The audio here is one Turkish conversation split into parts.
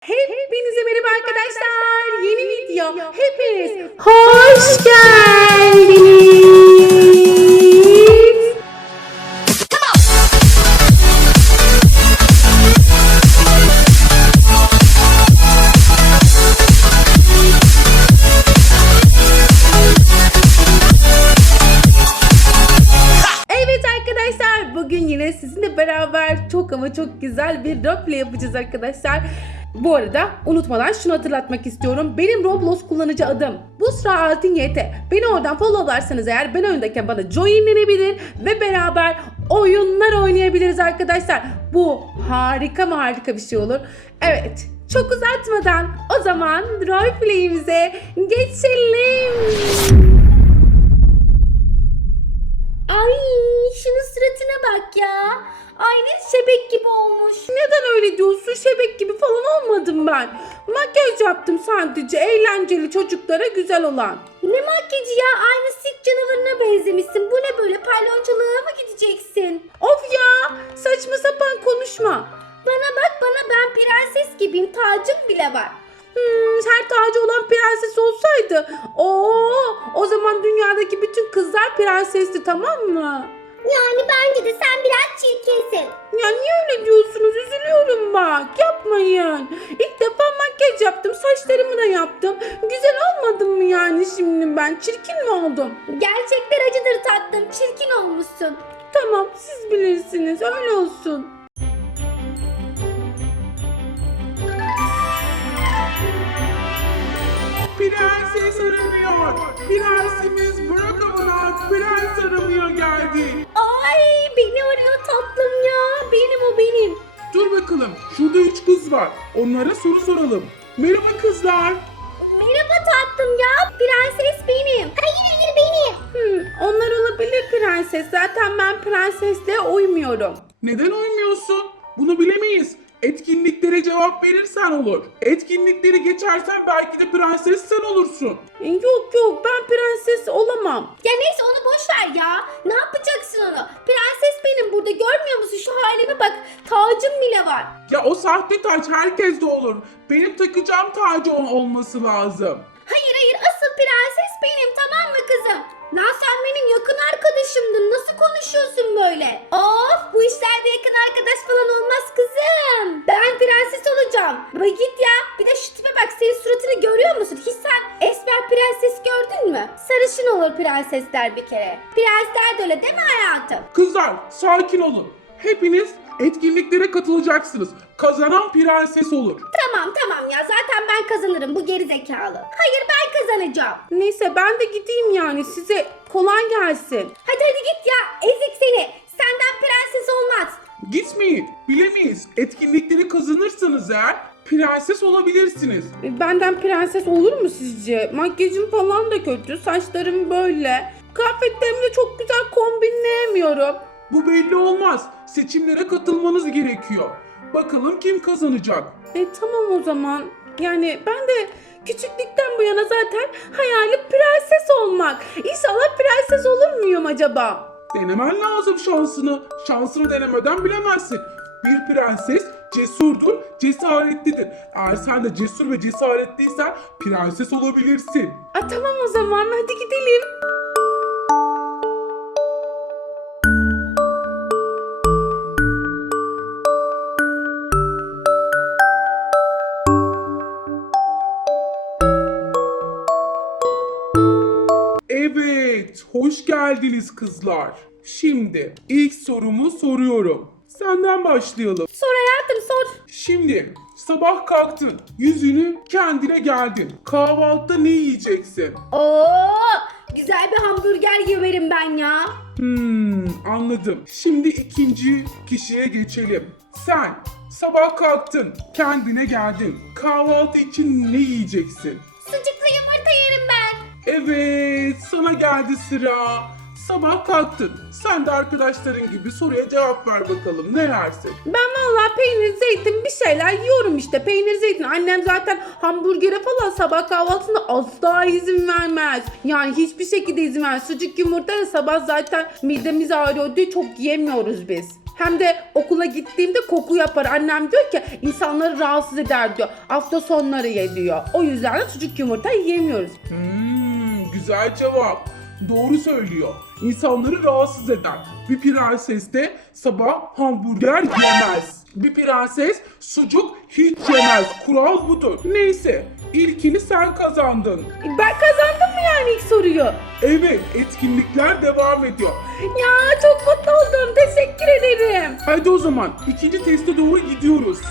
Hepinize Hepiniz merhaba arkadaşlar. arkadaşlar yeni yeni video, video. Hepiniz hoş geldiniz. Evet arkadaşlar, bugün yine sizinle beraber çok ama çok güzel bir rap yapacağız arkadaşlar. Bu arada unutmadan şunu hatırlatmak istiyorum. Benim Roblox kullanıcı adım Busra Altın YT. Beni oradan followlarsanız eğer ben önündeyken bana joinlenebilir ve beraber oyunlar oynayabiliriz arkadaşlar. Bu harika mı harika bir şey olur. Evet çok uzatmadan o zaman roleplay'imize geçelim. Ay şunu sırat bak ya. Aynen şebek gibi olmuş. Neden öyle diyorsun? Şebek gibi falan olmadım ben. Makyaj yaptım sadece. Eğlenceli çocuklara güzel olan. Ne makyajı ya? Aynı sik canavarına benzemişsin. Bu ne böyle? Palyonçalığa mı gideceksin? Of ya. Saçma sapan konuşma. Bana bak bana ben prenses gibiyim. Tacım bile var. Hmm, her tacı olan prenses olsaydı. Oo, o zaman dünyadaki bütün kızlar prensesti tamam mı? Yani bence de sen biraz çirkinsin. Ya niye öyle diyorsunuz? Üzülüyorum bak. Yapmayın. İlk defa makyaj yaptım. Saçlarımı da yaptım. Güzel olmadım mı yani şimdi ben? Çirkin mi oldum? Gerçekler acıdır tatlım. Çirkin olmuşsun. Tamam siz bilirsiniz. Öyle evet. olsun. prensi sarılmıyor. Prensimiz Burak Amanat prens aramıyor geldi. Ay beni arıyor tatlım ya. Benim o benim. Dur bakalım şurada üç kız var. Onlara soru soralım. Merhaba kızlar. Merhaba tatlım ya. Prenses benim. Hayır, hayır benim. Hmm, onlar olabilir prenses. Zaten ben prensesle uymuyorum. Neden uymuyorsun? Bunu bilemeyiz. Etkinliklere cevap verirsen olur. Etkinlikleri geçersen belki de prenses sen olursun. Yok yok ben prenses olamam. Ya neyse onu boş ver ya. Ne yapacaksın onu? Prenses benim burada görmüyor musun? Şu halime bak. Tacım bile var. Ya o sahte taç herkeste olur. Benim takacağım tacı olması lazım. Hayır hayır asıl prenses benim tamam mı kızım? Ya sen benim yakın arkadaşımdın? Nasıl konuşuyorsun böyle? Of bu işlerde yakın arkadaş falan olmaz kızım. Ben prenses olacağım. Bırak git ya. Bir de şu tipe bak senin suratını görüyor musun? Hiç sen esmer prenses gördün mü? Sarışın olur prensesler bir kere. Prensesler de öyle değil mi hayatım? Kızlar sakin olun. Hepiniz etkinliklere katılacaksınız kazanan prenses olur. Tamam tamam ya zaten ben kazanırım bu gerizekalı. Hayır ben kazanacağım. Neyse ben de gideyim yani size kolay gelsin. Hadi hadi git ya ezik seni senden prenses olmaz. Gitmeyin bilemeyiz etkinlikleri kazanırsanız eğer prenses olabilirsiniz. E, benden prenses olur mu sizce? Makyajım falan da kötü saçlarım böyle. Kıyafetlerimi de çok güzel kombinleyemiyorum. Bu belli olmaz. Seçimlere katılmanız gerekiyor. Bakalım kim kazanacak? E tamam o zaman. Yani ben de küçüklükten bu yana zaten hayali prenses olmak. İnşallah prenses olur muyum acaba? Denemen lazım şansını. Şansını denemeden bilemezsin. Bir prenses cesurdur, cesaretlidir. Eğer sen de cesur ve cesaretliysen prenses olabilirsin. A e, tamam o zaman hadi gidelim. Evet, hoş geldiniz kızlar. Şimdi ilk sorumu soruyorum. Senden başlayalım. Sor hayatım sor. Şimdi sabah kalktın, yüzünü kendine geldin. Kahvaltıda ne yiyeceksin? Oo, güzel bir hamburger yiyorum ben ya. Hmm, anladım. Şimdi ikinci kişiye geçelim. Sen sabah kalktın, kendine geldin. Kahvaltı için ne yiyeceksin? Evet, sana geldi sıra. Sabah kalktın. Sen de arkadaşların gibi soruya cevap ver bakalım. Ne dersin? Ben vallahi peynir, zeytin bir şeyler yiyorum işte. Peynir, zeytin. Annem zaten hamburgere falan sabah kahvaltısında asla izin vermez. Yani hiçbir şekilde izin vermez. Sucuk yumurta da sabah zaten midemiz ağrıyor diye çok yiyemiyoruz biz. Hem de okula gittiğimde koku yapar. Annem diyor ki insanları rahatsız eder diyor. Hafta sonları yediyor. O yüzden de sucuk yumurta yiyemiyoruz. Hmm güzel cevap. Doğru söylüyor. İnsanları rahatsız eden Bir prenses de sabah hamburger yemez. Bir prenses sucuk hiç yemez. Kural budur. Neyse ilkini sen kazandın. Ben kazandım mı yani ilk soruyu? Evet etkinlikler devam ediyor. Ya çok mutlu oldum. Teşekkür ederim. Haydi o zaman ikinci teste doğru gidiyoruz.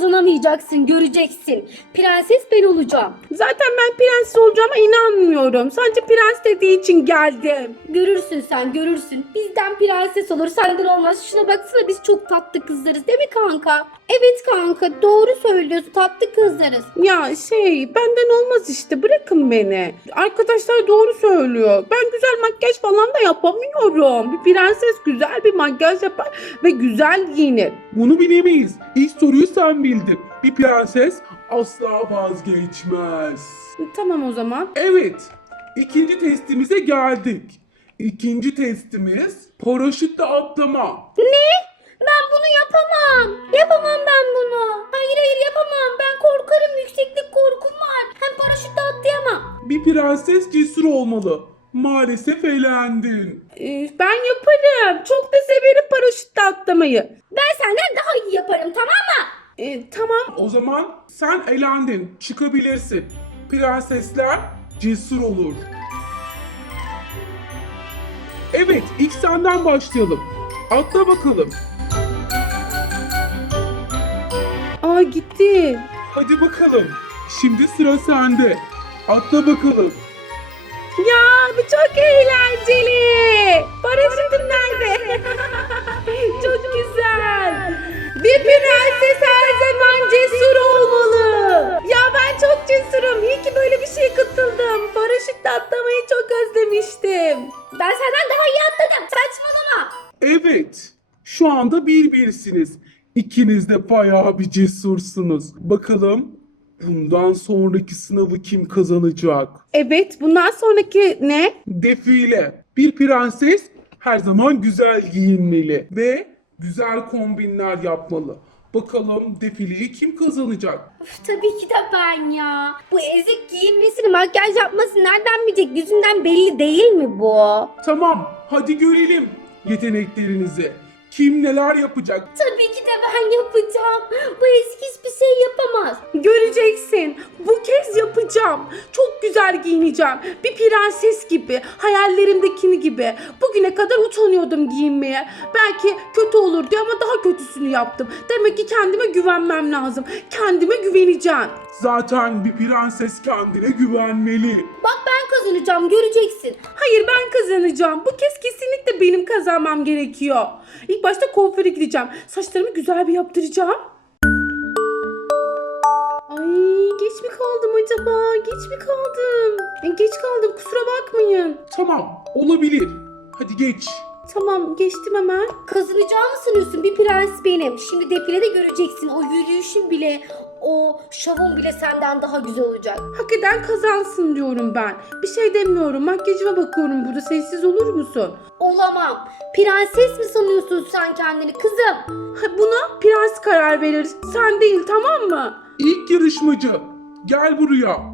kazanamayacaksın göreceksin. Prenses ben olacağım. Zaten ben prenses olacağıma inanmıyorum. Sadece prens dediği için geldim. Görürsün sen görürsün. Bizden prenses olur senden olmaz. Şuna baksana biz çok tatlı kızlarız değil mi kanka? Evet kanka doğru söylüyorsun tatlı kızlarız. Ya şey benden olmaz işte bırakın beni. Arkadaşlar doğru söylüyor. Ben güzel makyaj falan da yapamıyorum. Bir prenses güzel bir makyaj yapar ve güzel giyinir. Bunu bilemeyiz. İlk soruyu sen bil bildir. Bir prenses asla vazgeçmez. Tamam o zaman. Evet. İkinci testimize geldik. İkinci testimiz paraşütle atlama. Ne? Ben bunu yapamam. Yapamam ben bunu. Hayır hayır yapamam. Ben korkarım. Yükseklik korkum var. Hem paraşütle atlayamam. Bir prenses cesur olmalı. Maalesef eğlendin. Ee, ben yaparım. Çok da severim paraşütle atlamayı. Ben senden daha iyi yaparım tamam mı? E, tamam. O zaman sen elendin. Çıkabilirsin. Prensesler cesur olur. Evet, ilk senden başlayalım. Atla bakalım. Aa gitti. Hadi bakalım. Şimdi sıra sende. Atla bakalım. Ya bu çok eğlenceli. Barış'ın nerede? Şey. çok güzel. Bir, bir prenses bir her zaman, zaman cesur olmalı. Ya ben çok cesurum. İyi ki böyle bir şey katıldım. Paraşütle atlamayı çok özlemiştim. Ben senden daha iyi atladım. Saçmalama. Evet. Şu anda bir birsiniz. İkiniz de bayağı bir cesursunuz. Bakalım bundan sonraki sınavı kim kazanacak? Evet, bundan sonraki ne? Defile. Bir prenses her zaman güzel giyinmeli ve güzel kombinler yapmalı. Bakalım defileyi kim kazanacak? Of, tabii ki de ben ya. Bu ezik giyinmesini, makyaj yapması nereden bilecek? Yüzünden belli değil mi bu? Tamam, hadi görelim yeteneklerinizi kim neler yapacak? Tabii ki de ben yapacağım. Bu eski hiçbir şey yapamaz. Göreceksin. Bu kez yapacağım. Çok güzel giyineceğim. Bir prenses gibi. Hayallerimdekini gibi. Bugüne kadar utanıyordum giyinmeye. Belki kötü olurdu ama daha kötüsünü yaptım. Demek ki kendime güvenmem lazım. Kendime güveneceğim. Zaten bir prenses kendine güvenmeli. Bak ben kazanacağım göreceksin. Hayır ben kazanacağım. Bu kez kesinlikle benim kazanmam gerekiyor. İlk başta kuaföre gideceğim. Saçlarımı güzel bir yaptıracağım. Ay geç mi kaldım acaba? Geç mi kaldım? Geç kaldım kusura bakmayın. Tamam olabilir. Hadi geç. Tamam geçtim hemen. Kazınacağı mı sanıyorsun bir prens benim? Şimdi de göreceksin o yürüyüşün bile o şavun bile senden daha güzel olacak. hakikaten kazansın diyorum ben. Bir şey demiyorum. Makyajıma bakıyorum burada. Sessiz olur musun? Olamam. Prenses mi sanıyorsun sen kendini kızım? Ha, buna prens karar verir. Sen değil tamam mı? İlk yarışmacı. Gel buraya.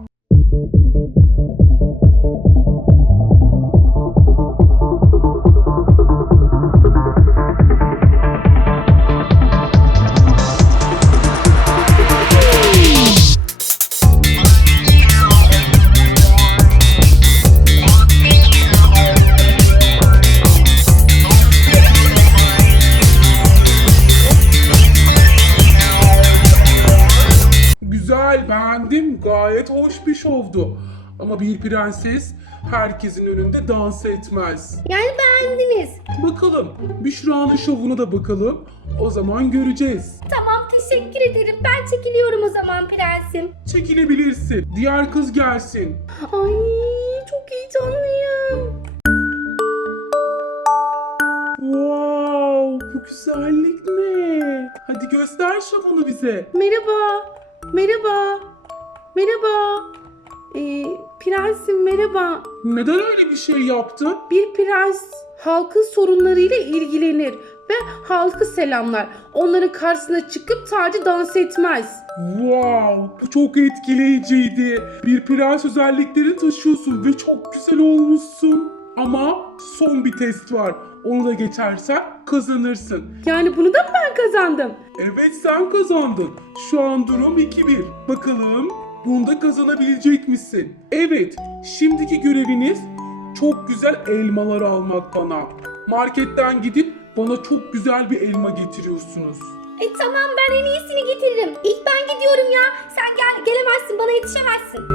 Ama bir prenses herkesin önünde dans etmez. Yani beğendiniz. Bakalım. Büşra'nın şovuna da bakalım. O zaman göreceğiz. Tamam teşekkür ederim. Ben çekiliyorum o zaman prensim. Çekilebilirsin. Diğer kız gelsin. Ay çok heyecanlıyım. Wow, bu güzellik ne? Hadi göster şovunu bize. Merhaba. Merhaba. Merhaba. E, prensim merhaba. Neden öyle bir şey yaptın? Bir prens halkın sorunlarıyla ilgilenir ve halkı selamlar. Onların karşısına çıkıp tacı dans etmez. Wow, bu çok etkileyiciydi. Bir prens özelliklerini taşıyorsun ve çok güzel olmuşsun. Ama son bir test var. Onu da geçersen kazanırsın. Yani bunu da mı ben kazandım? Evet sen kazandın. Şu an durum 2-1. Bakalım Bunda kazanabilecek misin? Evet, şimdiki göreviniz çok güzel elmaları almak bana. Marketten gidip bana çok güzel bir elma getiriyorsunuz. E tamam ben en iyisini getiririm. İlk ben gidiyorum ya. Sen gel gelemezsin bana yetişemezsin.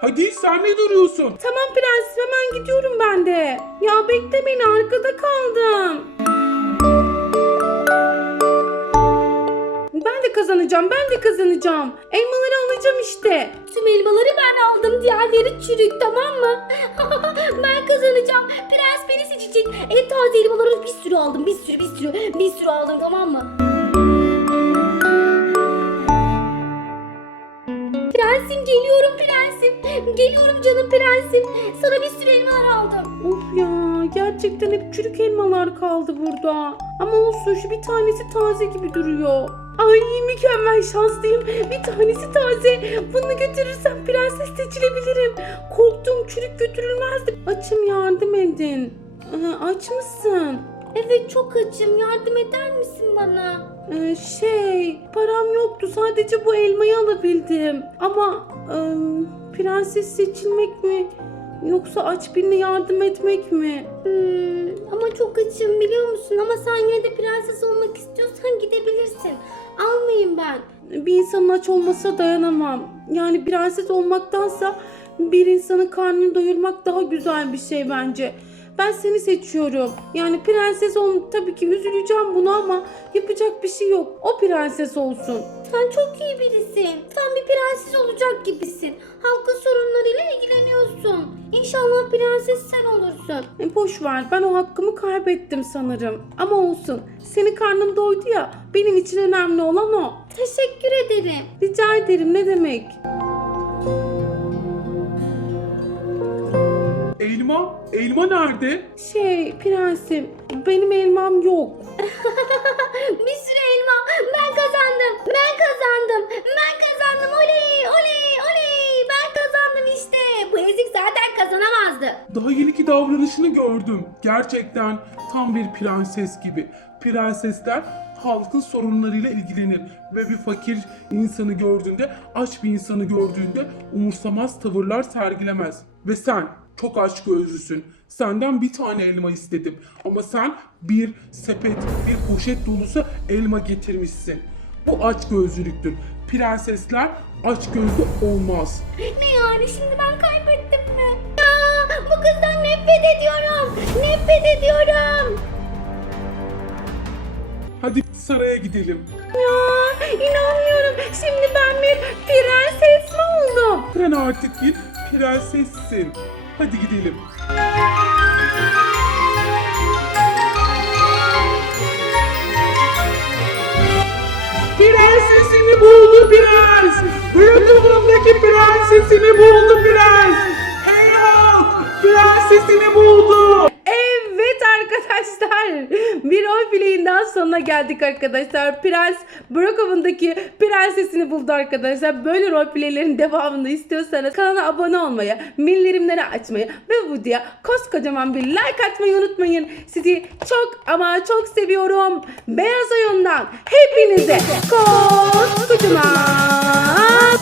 Hadi sen ne duruyorsun? Tamam prens. hemen gidiyorum ben de. Ya bekle beni arkada kaldım. Ben de kazanacağım ben de kazanacağım. Elmalı aldım işte. Tüm elmaları ben aldım. Diğerleri çürük tamam mı? ben kazanacağım. Prens beni seçecek. Et taze elmaları bir sürü aldım. Bir sürü bir sürü. Bir sürü aldım tamam mı? prensim geliyorum prensim. Geliyorum canım prensim. Sana bir sürü elmalar aldım. Of ya gerçekten hep çürük elmalar kaldı burada. Ama olsun şu bir tanesi taze gibi duruyor. Ay mükemmel şanslıyım. Bir tanesi taze. Bunu götürürsem prenses seçilebilirim. Korktuğum çürük götürülmezdi. Açım yardım edin. Ee, aç mısın? Evet çok açım. Yardım eder misin bana? Ee, şey param yoktu. Sadece bu elmayı alabildim. Ama e, prenses seçilmek mi Yoksa aç birine yardım etmek mi? Hmm, ama çok açım biliyor musun? Ama sen yine de prenses olmak istiyorsan gidebilirsin. Almayayım ben. Bir insanın aç olmasa dayanamam. Yani prenses olmaktansa bir insanın karnını doyurmak daha güzel bir şey bence. Ben seni seçiyorum. Yani prenses ol tabii ki üzüleceğim bunu ama yapacak bir şey yok. O prenses olsun sen yani çok iyi birisin. Tam bir prenses olacak gibisin. Halkın sorunlarıyla ilgileniyorsun. İnşallah prenses sen olursun. E boş ver ben o hakkımı kaybettim sanırım. Ama olsun seni karnım doydu ya benim için önemli olan o. Teşekkür ederim. Rica ederim ne demek. Elma? Elma nerede? Şey prensim benim elmam yok. bir sürü elma. Ben kazandım. Daha yeni ki davranışını gördüm. Gerçekten tam bir prenses gibi. Prensesler halkın sorunlarıyla ilgilenir ve bir fakir insanı gördüğünde, aç bir insanı gördüğünde umursamaz tavırlar sergilemez. Ve sen çok aç gözlüsün. Senden bir tane elma istedim ama sen bir sepet, bir poşet dolusu elma getirmişsin. Bu aç gözlülüktür. Prensesler aç gözlü olmaz. Ne yani şimdi ben kaç kızdan nefret ediyorum. Nefret ediyorum. Hadi saraya gidelim. Ya inanmıyorum. Şimdi ben bir prenses mi, mi oldum? Pren artık değil, prensessin. Hadi gidelim. Prensesini buldu prens. Rıdvanımdaki prensesini buldu prens sesimi buldum. Evet arkadaşlar. Bir oy bileğinden sonuna geldik arkadaşlar. Prens Brokov'undaki prensesini buldu arkadaşlar. Böyle oy bileğlerin devamını istiyorsanız kanala abone olmayı, millerimleri açmayı ve bu videoya koskocaman bir like atmayı unutmayın. Sizi çok ama çok seviyorum. Beyaz oyundan hepinize koskocaman.